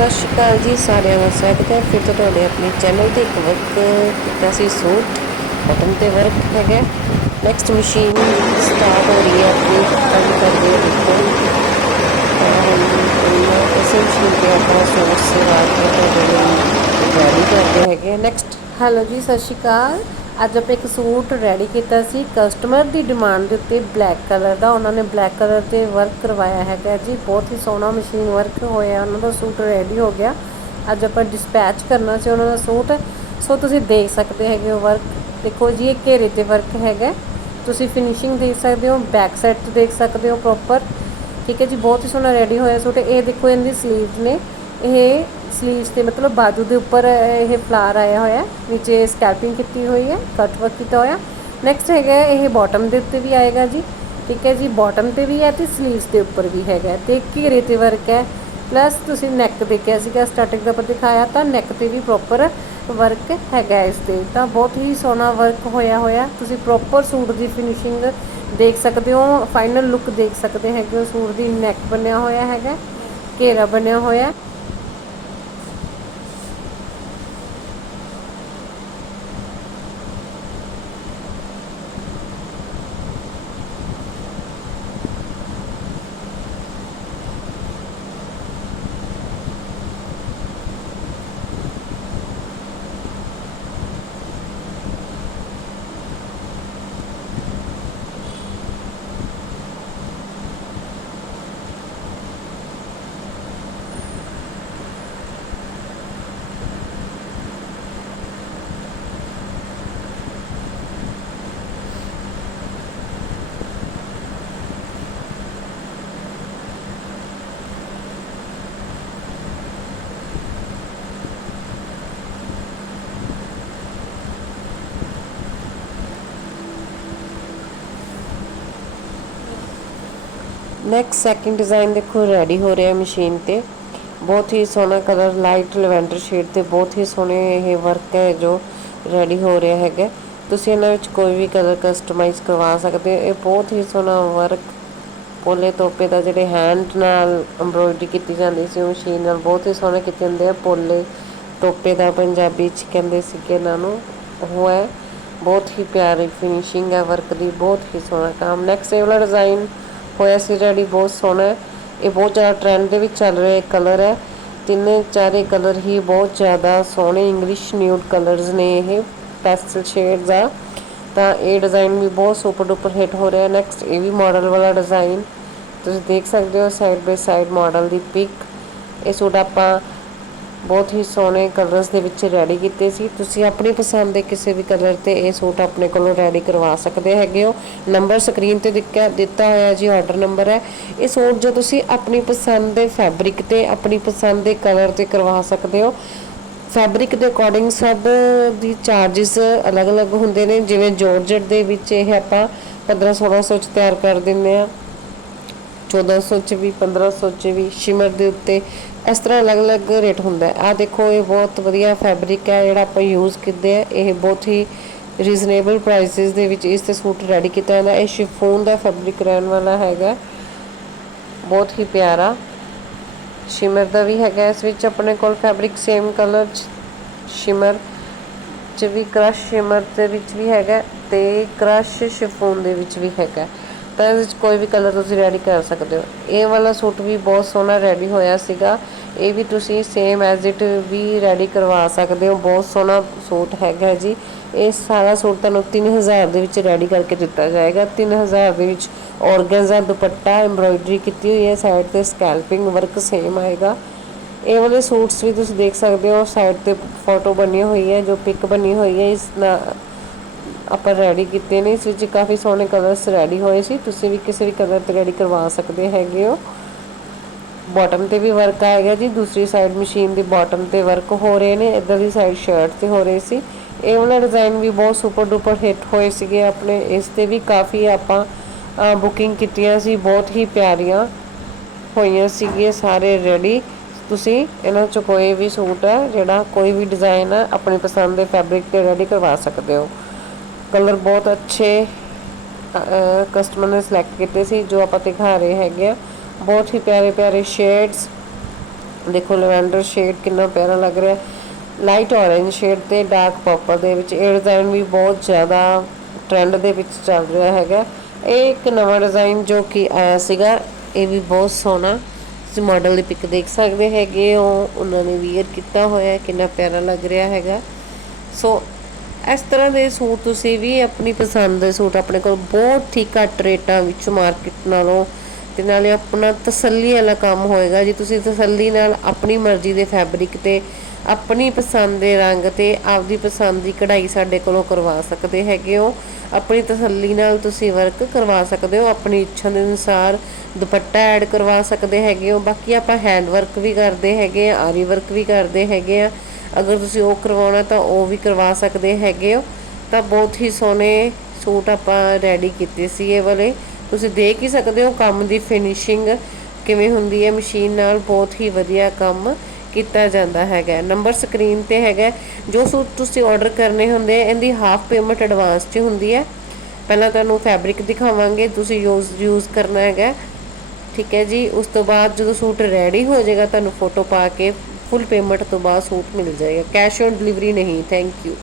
ਸਤਿ ਸ਼੍ਰੀ ਅਕਾਲ ਜੀ, ਸਾਰਿਆਂ ਦਾ ਸਵਾਗਤ ਹੈ। ਫਿਰ ਤੋਂ ਤੁਹਾਡੇ ਆਪਣੇ ਚੈਨਲ ਤੇ ਇੱਕ ਵਰਕ ਕੀਤਾ ਸੀ ਸੂਟ ਬਟਨ ਤੇ ਵਰਕ ਹੈਗਾ। ਨੈਕਸਟ ਮਸ਼ੀਨ ਸਟਾਰਟ ਹੋ ਰਹੀ ਹੈ ਆਪਣੀ, ਕੰਮ ਕਰਦੇ ਹੋ ਦੇਖੋ। ਇਸੇ ਮਸ਼ੀਨ ਤੇ ਆਪਣਾ ਸੂਟ ਸਿਲਾ ਕੇ ਤੁਹਾਡੇ ਲਈ ਰੈਡੀ ਕਰਦੇ ਹੈਗੇ ਨੈਕਸਟ ਹੈਲੋ ਜੀ, ਸਤਿ ਸ਼੍ਰੀ ਅਕਾਲ। ਅੱਜ ਆਪਾਂ ਇੱਕ ਸੂਟ ਰੈਡੀ ਕੀਤਾ ਸੀ। ਕਸਟਮਰ ਦੀ ਡਿਮਾਂਡ ਦੇ ਉੱਤੇ ਬਲੈਕ ਕਲਰ ਦਾ। ਉਹਨਾਂ ਨੇ ਬਲੈਕ ਕਲਰ ਤੇ ਵਰਕ ਕਰਵਾਇਆ ਹੈਗਾ ਜੀ। ਬਹੁਤ ਹੀ ਸੋਹਣਾ ਮਸ਼ੀਨ ਵਰਕ ਹੋਇਆ। ਉਹਨਾਂ ਦਾ ਸੂਟ ਰੈਡੀ ਹੋ ਗਿਆ। ਅੱਜ ਆਪਾਂ ਡਿਸਪੈਚ ਕਰਨਾ ਸੀ ਉਹਨਾਂ ਦਾ ਸੂਟ। ਸੋ ਤੁਸੀਂ ਦੇਖ ਸਕਦੇ ਹੈਗੇ ਹੋ ਵਰਕ ਦੇਖੋ ਜੀ, ਇਹ ਘੇਰੇ ਤੇ ਵਰਕ ਹੈਗਾ। ਤੁਸੀਂ ਫਿਨਿਸ਼ਿੰਗ ਦੇਖ ਸਕਦੇ ਹੋ। ਬੈਕ ਸਾਈਡ ਤੇ ਦੇਖ ਸਕਦੇ ਹੋ ਪ੍ਰੋਪਰ ਠੀਕ ਹੈ ਜੀ, ਬਹੁਤ ਹੀ ਸੋਹਣਾ ਰੈਡੀ ਹੋਇਆ ਸੂਟ। ਇਹ ਦੇਖੋ, ਇਹਦੀ ਸਲੀਵਸ ਨੇ। ਇਹ ਸਲੀਵਸ ਤੇ ਮਤਲਬ ਬਾਜੂ ਦੇ ਉੱਪਰ ਇਹ ਫਲਾਰ ਆਇਆ ਹੋਇਆ ਨੀਚੇ ਸਕੈਲਪਿੰਗ ਕੀਤੀ ਹੋਈ ਹੈ ਕਟ ਵਰਕ ਕੀਤਾ ਹੋਇਆ ਨੈਕਸਟ ਹੈਗਾ ਇਹ ਬਾਟਮ ਦੇ ਉੱਤੇ ਵੀ ਆਏਗਾ ਜੀ। ਠੀਕ ਹੈ ਜੀ ਬਾਟਮ ਤੇ ਵੀ ਹੈ ਤੇ ਸਲੀਵਸ ਦੇ ਉੱਪਰ ਵੀ ਹੈਗਾ ਤੇ ਘੇਰੇ ਤੇ ਵਰਕ ਹੈ। ਪਲੱਸ ਤੁਸੀਂ ਨੈਕ ਦੇਖਿਆ ਸੀਗਾ ਸਟਾਰਟਿੰਗ ਦਾ ਪਰ ਦਿਖਾਇਆ ਤਾਂ ਨੈਕ ਤੇ ਵੀ ਪ੍ਰੋਪਰ ਵਰਕ ਹੈਗਾ ਇਸ ਤੇ। ਤਾਂ ਬਹੁਤ ਹੀ ਸੋਹਣਾ ਵਰਕ ਹੋਇਆ ਹੋਇਆ। ਤੁਸੀਂ ਪ੍ਰੋਪਰ ਸੂਟ ਦੀ ਫਿਨਿਸ਼ਿੰਗ ਦੇਖ ਸਕਦੇ ਹੋ ਫਾਈਨਲ ਲੁੱਕ ਦੇਖ ਸਕਦੇ ਹੈਗੇ ਹੋ। ਸੂਟ ਦੀ ਨੈਕ ਬਣਿਆ ਹੋਇਆ ਹੈਗਾ, ਘੇਰਾ ਬਣਿਆ ਹੋਇਆ ਨੈਕਸਟ ਸੈਕਿੰਡ ਡਿਜ਼ਾਈਨ ਦੇਖੋ ਰੈਡੀ ਹੋ ਰਿਹਾ ਮਸ਼ੀਨ ਤੇ। ਬਹੁਤ ਹੀ ਸੋਹਣਾ ਕਲਰ ਲਾਈਟ ਲਵੈਂਡਰ ਸ਼ੇਡ ਤੇ ਬਹੁਤ ਹੀ ਸੋਹਣੇ ਇਹ ਵਰਕ ਹੈ ਜੋ ਰੈਡੀ ਹੋ ਰਿਹਾ ਹੈਗਾ। ਤੁਸੀਂ ਇਹਨਾਂ ਵਿੱਚ ਕੋਈ ਵੀ ਕਲਰ ਕਸਟਮਾਈਜ਼ ਕਰਵਾ ਸਕਦੇ ਹੋ। ਇਹ ਬਹੁਤ ਹੀ ਸੋਹਣਾ ਵਰਕ ਪੋਲੇ ਤੋਪੇ ਦਾ ਜਿਹੜੇ ਹੈਂਡ ਨਾਲ ਐਮਬ੍ਰੋਇਡਰੀ ਕੀਤੀ ਜਾਂਦੀ ਸੀ, ਉਹ ਮਸ਼ੀਨ ਨਾਲ ਬਹੁਤ ਹੀ ਸੋਹਣੇ ਕੀਤੇ ਹੁੰਦੇ ਆ। ਪੋਲੇ ਤੋਪੇ ਦਾ ਪੰਜਾਬੀ ਚ ਕਹਿੰਦੇ ਸੀਗੇ ਇਹਨਾਂ ਨੂੰ। ਉਹ ਹੈ, ਬਹੁਤ ਹੀ ਪਿਆਰੀ ਫਿਨਿਸ਼ਿੰਗ ਹੈ ਵਰਕ ਦੀ, ਬਹੁਤ ਹੀ ਸੋਹਣਾ ਕੰਮ। ਨੈਕਸਟ ਇਹ ਵਾਲਾ ਡਿਜ਼ਾਈਨ ਹੋਇਆ ਸੀ ਰੈਡੀ ਬਹੁਤ ਸੋਹਣਾ ਹੈ। ਇਹ ਬਹੁਤ ਜ਼ਿਆਦਾ ਟ੍ਰੈਂਡ ਦੇ ਵਿੱਚ ਚੱਲ ਰਿਹਾ ਕਲਰ ਹੈ। ਤਿੰਨੇ ਚਾਰੇ ਕਲਰ ਹੀ ਬਹੁਤ ਜ਼ਿਆਦਾ ਸੋਹਣੇ ਇੰਗਲਿਸ਼ ਨਿਊਡ ਕਲਰਸ ਨੇ ਇਹ ਪੈਸਟਲ ਸ਼ੇਡਸ ਆ ਤਾਂ ਇਹ ਡਿਜ਼ਾਈਨ ਵੀ ਬਹੁਤ ਸੁਪਰ ਡੁਪਰ ਹਿੱਟ ਹੋ ਰਿਹਾ। ਨੈਕਸਟ ਇਹ ਵੀ ਮਾਡਲ ਵਾਲਾ ਡਿਜ਼ਾਈਨ ਤੁਸੀਂ ਦੇਖ ਸਕਦੇ ਹੋ ਸਾਈਡ ਬਾਈ ਸਾਈਡ ਮਾਡਲ ਦੀ ਪਿਕ ਇਹ ਸੂਟ ਆਪਾਂ ਬਹੁਤ ਹੀ ਸੋਹਣੇ ਕਲਰਸ ਦੇ ਵਿੱਚ ਰੈਡੀ ਕੀਤੇ ਸੀ। ਤੁਸੀਂ ਆਪਣੀ ਪਸੰਦ ਦੇ ਕਿਸੇ ਵੀ ਕਲਰ ਤੇ ਇਹ ਸੂਟ ਆਪਣੇ ਕੋਲੋਂ ਰੈਡੀ ਕਰਵਾ ਸਕਦੇ ਹੈਗੇ ਹੋ। ਨੰਬਰ ਸਕਰੀਨ ਤੇ ਦਿੱਤਾ ਦਿੱਤਾ ਹੋਇਆ ਜੀ ਆਰਡਰ ਨੰਬਰ ਹੈ। ਇਹ ਸੂਟ ਜੋ ਤੁਸੀਂ ਆਪਣੀ ਪਸੰਦ ਦੇ ਫੈਬਰਿਕ ਤੇ, ਆਪਣੀ ਪਸੰਦ ਦੇ ਕਲਰ ਤੇ ਕਰਵਾ ਸਕਦੇ ਹੋ। ਫੈਬਰਿਕ ਦੇ ਅਕੋਰਡਿੰਗ ਸਭ ਦੀ ਚਾਰजेस ਅਲੱਗ-ਅਲੱਗ ਹੁੰਦੇ ਨੇ। ਜਿਵੇਂ ਜਾਰਜਟ ਦੇ ਵਿੱਚ ਇਹ ਆਪਾਂ 1500 ਚ ਤਿਆਰ ਕਰ ਦਿੰਦੇ ਆ 1400 ਚ ਵੀ 1500 ਚ ਵੀ ਸ਼ਿਮਰ ਦੇ ਉੱਤੇ ਇਸ ਤਰ੍ਹਾਂ ਅਲੱਗ-ਅਲੱਗ ਰੇਟ ਹੁੰਦਾ ਹੈ। ਆ ਦੇਖੋ, ਇਹ ਬਹੁਤ ਵਧੀਆ ਫੈਬਰਿਕ ਹੈ, ਜਿਹੜਾ ਆਪਾਂ ਯੂਜ਼ ਕੀਤੇ ਆ। ਇਹ ਬਹੁਤ ਹੀ ਰੀਜ਼ਨੇਬਲ ਪ੍ਰਾਈਸਿਸ ਦੇ ਵਿੱਚ ਇਸ ਤੇ ਸੂਟ ਰੈਡੀ ਕੀਤਾ ਜਾਂਦਾ। ਇਹ ਸ਼ਿਫੋਨ ਦਾ ਫੈਬਰਿਕ ਰਹਿਣ ਵਾਲਾ ਹੈਗਾ। ਬਹੁਤ ਹੀ ਪਿਆਰਾ। ਸ਼ਿਮਰ ਦਾ ਵੀ ਹੈਗਾ। ਇਸ ਵਿੱਚ ਆਪਣੇ ਕੋਲ ਫੈਬਰਿਕ ਸੇਮ ਕਲਰ ਸ਼ਿਮਰ ਚ ਵੀ ਕ੍ਰਸ਼ ਸ਼ਿਮਰ ਦੇ ਵਿੱਚ ਵੀ ਹੈਗਾ ਤੇ ਕ੍ਰਸ਼ ਸ਼ਿਫੋਨ ਦੇ ਵਿੱਚ ਵੀ ਹੈਗਾ। ਤਾਂ ਇਹਦੇ ਵਿੱਚ ਕੋਈ ਵੀ ਕਲਰ ਤੁਸੀਂ ਰੈਡੀ ਕਰ ਸਕਦੇ ਹੋ। ਇਹ ਵਾਲਾ ਸੂਟ ਵੀ ਬਹੁਤ ਸੋਹਣਾ ਰੈਡੀ ਹੋਇਆ ਸੀਗਾ। ਇਹ ਵੀ ਤੁਸੀਂ ਸੇਮ ਐਜ਼ ਇਟ ਵੀ ਰੈਡੀ ਕਰਵਾ ਸਕਦੇ ਹੋ। ਬਹੁਤ ਸੋਹਣਾ ਸੂਟ ਹੈਗਾ ਜੀ। ਇਹ ਸਾਰਾ ਸੂਟ ਤੁਹਾਨੂੰ 3000 ਦੇ ਵਿੱਚ ਰੈਡੀ ਕਰਕੇ ਦਿੱਤਾ ਜਾਏਗਾ। 3000 ਦੇ ਵਿੱਚ ਔਰਗੈਂਜ਼ਾ ਦੁਪੱਟਾ ਐਮਬ੍ਰੋਇਡਰੀ ਕੀਤੀ ਹੋਈ ਹੈ। ਸਾਈਡ ਤੇ ਸਕੈਲਪਿੰਗ ਵਰਕ ਸੇਮ ਆਏਗਾ। ਇਹ ਵਾਲੇ ਸੂਟਸ ਵੀ ਤੁਸੀਂ ਦੇਖ ਸਕਦੇ ਹੋ। ਸਾਈਡ ਤੇ ਫੋਟੋ ਬਣੀ ਹੋਈ ਹੈ, ਜੋ ਪਿਕ ਬਣੀ ਹੋਈ ਹੈ। ਇਸ ਨਾਲ ਆਪਾਂ ਰੈਡੀ ਕੀਤੇ ਨੇ। ਇਸ ਵਿੱਚ ਕਾਫੀ ਸੋਹਣੇ ਕਲਰਸ ਰੈਡੀ ਹੋਏ ਸੀ। ਤੁਸੀਂ ਵੀ ਕਿਸੇ ਵੀ ਕਲਰ ਤੇ ਰੈਡੀ ਕਰਵਾ ਸਕਦੇ ਹੈਗੇ ਹੋ। ਬਾਟਮ ਤੇ ਵੀ ਵਰਕ ਆਏਗਾ ਜੀ। ਦੂਸਰੀ ਸਾਈਡ ਮਸ਼ੀਨ ਦੀ ਬਾਟਮ ਤੇ ਵਰਕ ਹੋ ਰਹੇ ਨੇ। ਇੱਧਰ ਦੀ ਸਾਈਡ ਸ਼ਰਟ ਤੇ ਹੋ ਰਹੇ ਸੀ। ਇਹ ਵਾਲਾ ਡਿਜ਼ਾਈਨ ਵੀ ਬਹੁਤ ਸੁਪਰ ਡੂਪਰ ਹਿੱਟ ਹੋਏ ਸੀਗੇ ਆਪਣੇ। ਇਸ ਤੇ ਵੀ ਕਾਫੀ ਆਪਾਂ ਬੁਕਿੰਗ ਕੀਤੀਆਂ ਸੀ। ਬਹੁਤ ਹੀ ਪਿਆਰੀਆਂ ਹੋਈਆਂ ਸੀਗੀਆਂ ਸਾਰੇ ਰੈਡੀ ਤੁਸੀਂ ਇਹਨਾਂ ਚੋਂ ਕੋਈ ਵੀ ਸੂਟ ਹੈ, ਜਿਹੜਾ ਕੋਈ ਵੀ ਡਿਜ਼ਾਈਨ ਹੈ, ਆਪਣੀ ਪਸੰਦ ਦੇ ਫੈਬਰਿਕ ਤੇ ਰੈਡੀ ਕਰਵਾ ਸਕਦੇ ਹੋ। ਕਲਰ ਬਹੁਤ ਅੱਛੇ ਕਸਟਮਰ ਨੇ ਸਿਲੈਕਟ ਕੀਤੇ ਸੀ, ਜੋ ਆਪਾਂ ਦਿਖਾ ਰਹੇ ਹੈਗੇ ਆ। ਬਹੁਤ ਹੀ ਪਿਆਰੇ ਪਿਆਰੇ ਸ਼ੇਡਸ ਦੇਖੋ ਲਵੈਂਡਰ ਸ਼ੇਡ ਕਿੰਨਾ ਪਿਆਰਾ ਲੱਗ ਰਿਹਾ। ਲਾਈਟ ਔਰੇਂਜ ਸ਼ੇਡ ਤੇ ਡਾਰਕ ਪਰਪਲ ਦੇ ਵਿੱਚ ਇਹ ਡਿਜ਼ਾਈਨ ਵੀ ਬਹੁਤ ਜ਼ਿਆਦਾ ਟ੍ਰੈਂਡ ਦੇ ਵਿੱਚ ਚੱਲ ਰਿਹਾ ਹੈਗਾ। ਇਹ ਇੱਕ ਨਵਾਂ ਡਿਜ਼ਾਈਨ ਜੋ ਕਿ ਆਇਆ ਸੀਗਾ, ਇਹ ਵੀ ਬਹੁਤ ਸੋਹਣਾ। ਤੁਸੀਂ ਮਾਡਲ ਦੀ ਪਿਕ ਦੇਖ ਸਕਦੇ ਹੈਗੇ ਹੋ, ਉਹਨਾਂ ਨੇ ਵੀਅਰ ਕੀਤਾ ਹੋਇਆ, ਕਿੰਨਾ ਪਿਆਰਾ ਲੱਗ ਰਿਹਾ ਹੈਗਾ। ਸੋ ਇਸ ਤਰ੍ਹਾਂ ਦੇ ਸੂਟ ਤੁਸੀਂ ਵੀ ਆਪਣੀ ਪਸੰਦ ਦੇ ਸੂਟ ਆਪਣੇ ਕੋਲ ਬਹੁਤ ਹੀ ਘੱਟ ਰੇਟਾਂ ਵਿੱਚ ਮਾਰਕੀਟ ਨਾਲੋਂ ਤੇ ਨਾਲੇ ਆਪਣਾ ਤਸੱਲੀ ਵਾਲਾ ਕੰਮ ਹੋਏਗਾ। ਜੇ ਤੁਸੀਂ ਤਸੱਲੀ ਨਾਲ ਆਪਣੀ ਮਰਜ਼ੀ ਦੇ ਫੈਬਰਿਕ ਤੇ ਆਪਣੀ ਪਸੰਦ ਦੇ ਰੰਗ ਤੇ ਆਪਦੀ ਪਸੰਦ ਦੀ ਕਢਾਈ ਸਾਡੇ ਕੋਲੋਂ ਕਰਵਾ ਸਕਦੇ ਹੈਗੇ ਹੋ, ਆਪਣੀ ਤਸੱਲੀ ਨਾਲ ਤੁਸੀਂ ਵਰਕ ਕਰਵਾ ਸਕਦੇ ਹੋ, ਆਪਣੀ ਇੱਛਾ ਦੇ ਅਨੁਸਾਰ ਦੁਪੱਟਾ ਐਡ ਕਰਵਾ ਸਕਦੇ ਹੈਗੇ ਹੋ। ਬਾਕੀ ਆਪਾਂ ਹੈਂਡ ਵਰਕ ਵੀ ਕਰਦੇ ਹੈਗੇ ਆ, ਆਰੀ ਵਰਕ ਵੀ ਕਰਦੇ ਹੈਗੇ ਆ। ਅਗਰ ਤੁਸੀਂ ਉਹ ਕਰਵਾਉਣਾ ਤਾਂ ਉਹ ਵੀ ਕਰਵਾ ਸਕਦੇ ਹੈਗੇ ਹੋ। ਤਾਂ ਬਹੁਤ ਹੀ ਸੋਹਣੇ ਸੂਟ ਆਪਾਂ ਰੈਡੀ ਕੀਤੇ ਸੀ ਇਹ ਵਾਲੇ। ਤੁਸੀਂ ਦੇਖ ਹੀ ਸਕਦੇ ਹੋ ਕੰਮ ਦੀ ਫਿਨਿਸ਼ਿੰਗ ਕਿਵੇਂ ਹੁੰਦੀ ਹੈ। ਮਸ਼ੀਨ ਨਾਲ ਬਹੁਤ ਹੀ ਵਧੀਆ ਕੰਮ ਕੀਤਾ ਜਾਂਦਾ ਹੈਗਾ। ਨੰਬਰ ਸਕਰੀਨ ਤੇ ਹੈਗਾ। ਜੋ ਸੂਟ ਤੁਸੀਂ ਆਰਡਰ ਕਰਨੇ ਹੁੰਦੇ, ਇਹਦੀ ਹਾਫ ਪੇਮੈਂਟ ਐਡਵਾਂਸ 'ਚ ਹੁੰਦੀ ਹੈ। ਪਹਿਲਾਂ ਤੁਹਾਨੂੰ ਫੈਬਰਿਕ ਦਿਖਾਵਾਂਗੇ, ਤੁਸੀਂ ਯੂਜ਼ ਯੂਜ਼ ਕਰਨਾ ਹੈਗਾ। ਠੀਕ ਹੈ ਜੀ। ਉਸ ਤੋਂ ਬਾਅਦ ਜਦੋਂ ਸੂਟ ਰੈਡੀ ਹੋ ਜਾਏਗਾ, ਤੁਹਾਨੂੰ ਫੋਟੋ ਪਾ ਕੇ ਫੁੱਲ ਪੇਮੈਂਟ ਤੋਂ ਬਾਅਦ ਸੂਟ ਮਿਲ ਜਾਏਗਾ ਕੈਸ਼ ਔਨ ਡਿਲੀਵਰੀ ਨਹੀਂ ਥੈਂਕ ਯੂ